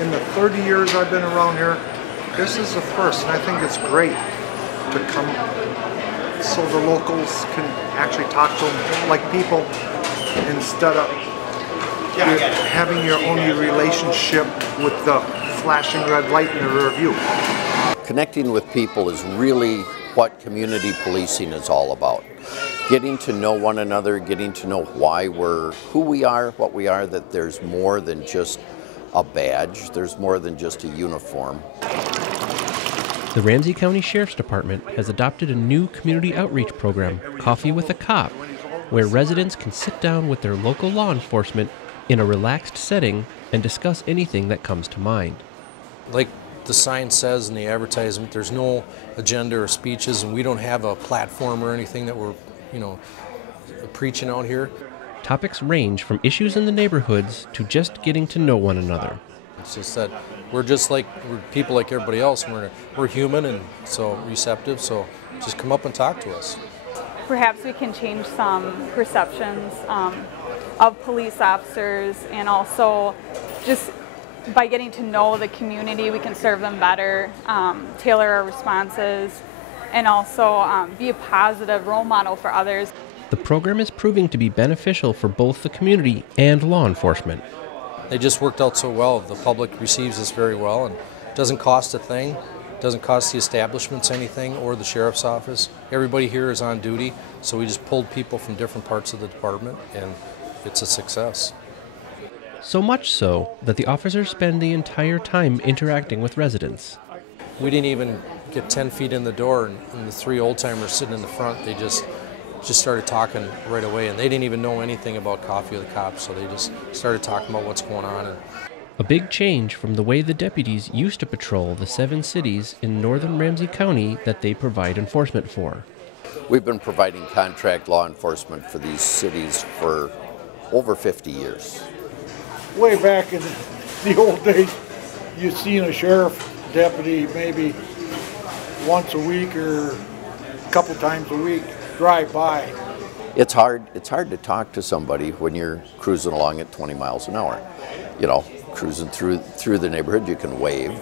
in the 30 years I've been around here, this is the first, and I think it's great to come so the locals can actually talk to them like people instead of having your own relationship with the flashing red light in the rear view. Connecting with people is really what community policing is all about. Getting to know one another, getting to know why who we are, what we are, that there's more than just a badge, there's more than just a uniform. The Ramsey County Sheriff's Department has adopted a new community outreach program, Coffee with a Cop, where residents can sit down with their local law enforcement in a relaxed setting and discuss anything that comes to mind. Like the sign says in the advertisement, there's no agenda or speeches, and we don't have a platform or anything that we're, preaching out here. Topics range from issues in the neighborhoods to just getting to know one another. It's just that we're people like everybody else. We're human and so receptive, so just come up and talk to us. Perhaps we can change some perceptions of police officers, and also just by getting to know the community, we can serve them better, tailor our responses, and also be a positive role model for others. The program is proving to be beneficial for both the community and law enforcement. They just worked out so well. The public receives this very well, and it doesn't cost a thing. It doesn't cost the establishments anything or the sheriff's office. Everybody here is on duty, so we just pulled people from different parts of the department, and it's a success. So much so that the officers spend the entire time interacting with residents. We didn't even get 10 feet in the door, and the three old-timers sitting in the front, they just started talking right away, and they didn't even know anything about Coffee with the Cops, so they just started talking about what's going on. A big change from the way the deputies used to patrol the 7 cities in northern Ramsey County that they provide enforcement for. We've been providing contract law enforcement for these cities for over 50 years. Way back in the old days, you'd seen a sheriff deputy maybe once a week or a couple times a week drive by. It's hard to talk to somebody when you're cruising along at 20 miles an hour. Cruising through the neighborhood, you can wave,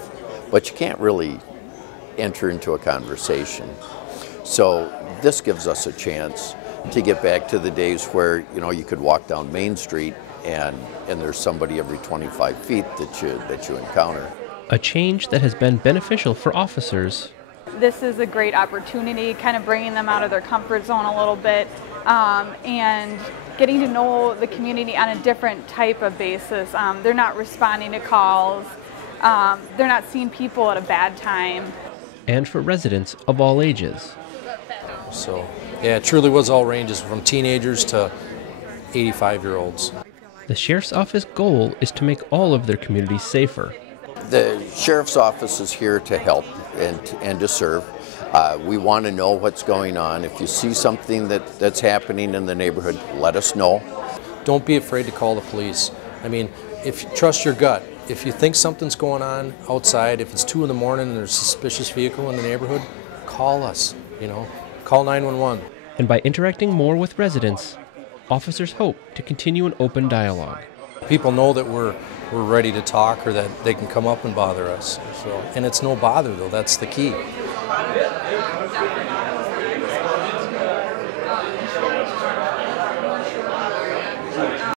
but you can't really enter into a conversation. So this gives us a chance to get back to the days where you could walk down Main Street and there's somebody every 25 feet that you encounter. A change that has been beneficial for officers. This is a great opportunity, kind of bringing them out of their comfort zone a little bit, and getting to know the community on a different type of basis. They're not responding to calls. They're not seeing people at a bad time. And for residents of all ages. So, yeah, it truly was all ranges, from teenagers to 85-year-olds. The Sheriff's Office goal is to make all of their communities safer. The Sheriff's Office is here to help and to serve. We want to know what's going on. If you see something that's happening in the neighborhood, let us know. Don't be afraid to call the police. I mean, if you trust your gut. If you think something's going on outside, if it's 2 in the morning and there's a suspicious vehicle in the neighborhood, call us, call 911. And by interacting more with residents, officers hope to continue an open dialogue. People know that we're ready to talk, or that they can come up and bother us. And it's no bother, though. That's the key.